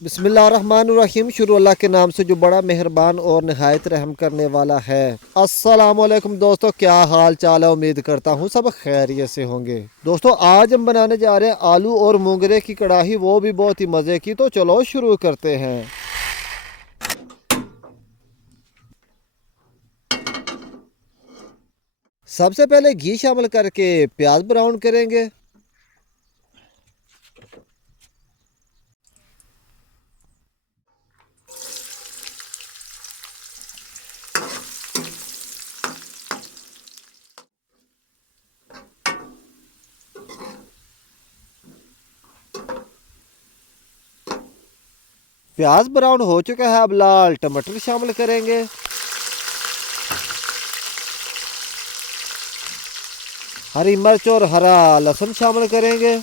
बिस्मिल्लाहिर्रहमानिर्रहीम। शुरू अल्लाह के नाम से जो बड़ा मेहरबान और नहायत रहम करने वाला है। अस्सलामुअलैकुम दोस्तों, क्या हाल चाल है। उम्मीद करता हूँ सब खैरियत से होंगे। दोस्तों आज हम बनाने जा रहे हैं आलू और मोंगरे की कढ़ाई, वो भी बहुत ही मज़े की। तो चलो शुरू करते हैं। सबसे पहले घी शामिल करके प्याज ब्राउन करेंगे। प्याज ब्राउन हो चुका है, अब लाल टमाटर शामिल करेंगे। हरी मिर्च और हरा लहसुन शामिल करेंगे।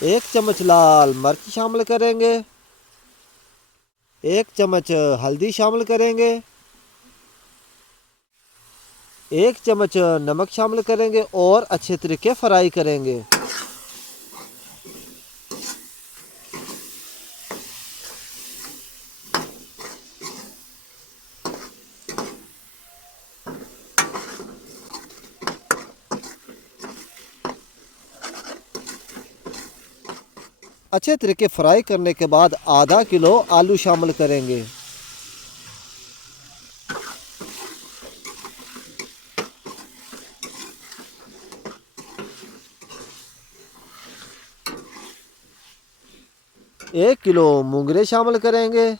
एक चम्मच लाल मिर्च शामिल करेंगे। एक चम्मच हल्दी शामिल करेंगे। एक चम्मच नमक शामिल करेंगे और अच्छे तरीके फ्राई करेंगे। अच्छे तरीके फ्राई करने के बाद आधा किलो आलू शामिल करेंगे। एक किलो मूंगरे शामिल करेंगे।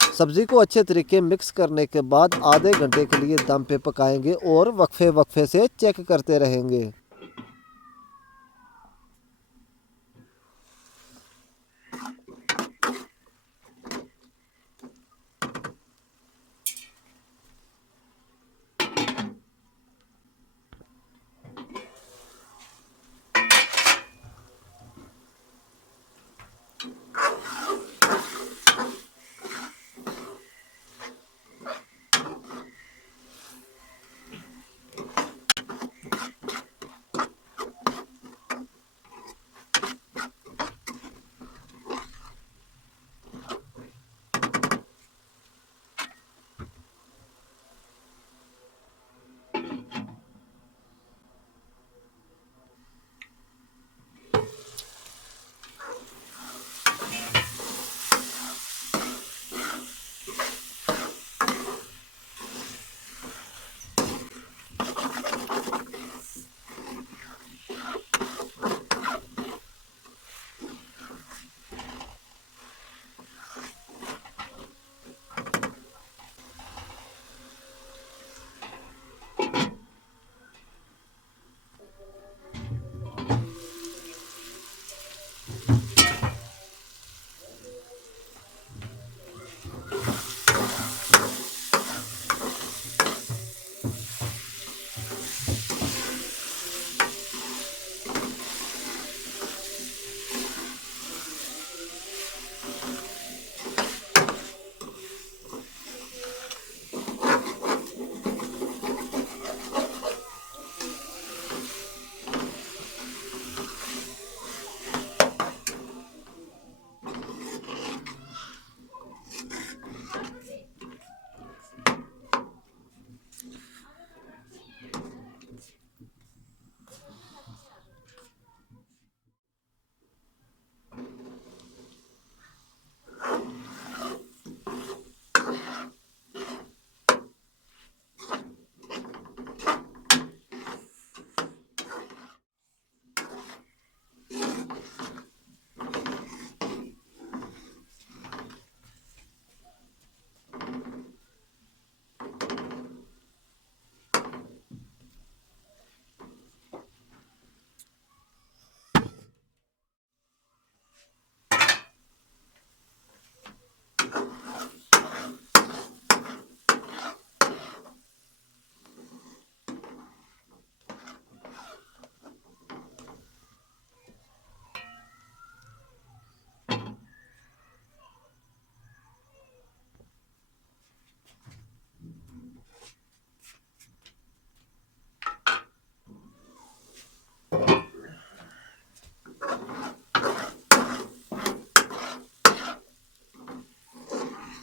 सब्ज़ी को अच्छे तरीके मिक्स करने के बाद आधे घंटे के लिए दम पे पकाएंगे और वक्फे वक्फे से चेक करते रहेंगे।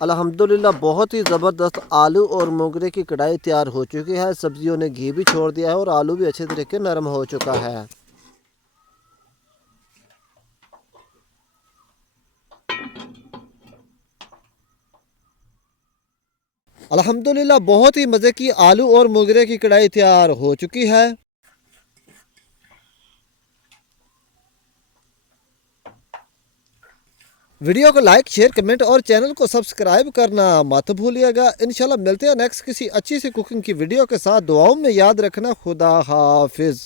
अल्हम्दुलिल्लाह बहुत ही ज़बरदस्त आलू और मोगरे की कढ़ाई तैयार हो चुकी है। सब्जियों ने घी भी छोड़ दिया है और आलू भी अच्छे तरीके नरम हो चुका है। अल्हम्दुलिल्लाह बहुत ही मज़े की आलू और मोगरे की कढ़ाई तैयार हो चुकी है। वीडियो को लाइक शेयर कमेंट और चैनल को सब्सक्राइब करना मत भूलिएगा। इंशाल्लाह मिलते हैं नेक्स्ट किसी अच्छी सी कुकिंग की वीडियो के साथ। दुआओं में याद रखना। खुदा हाफिज़।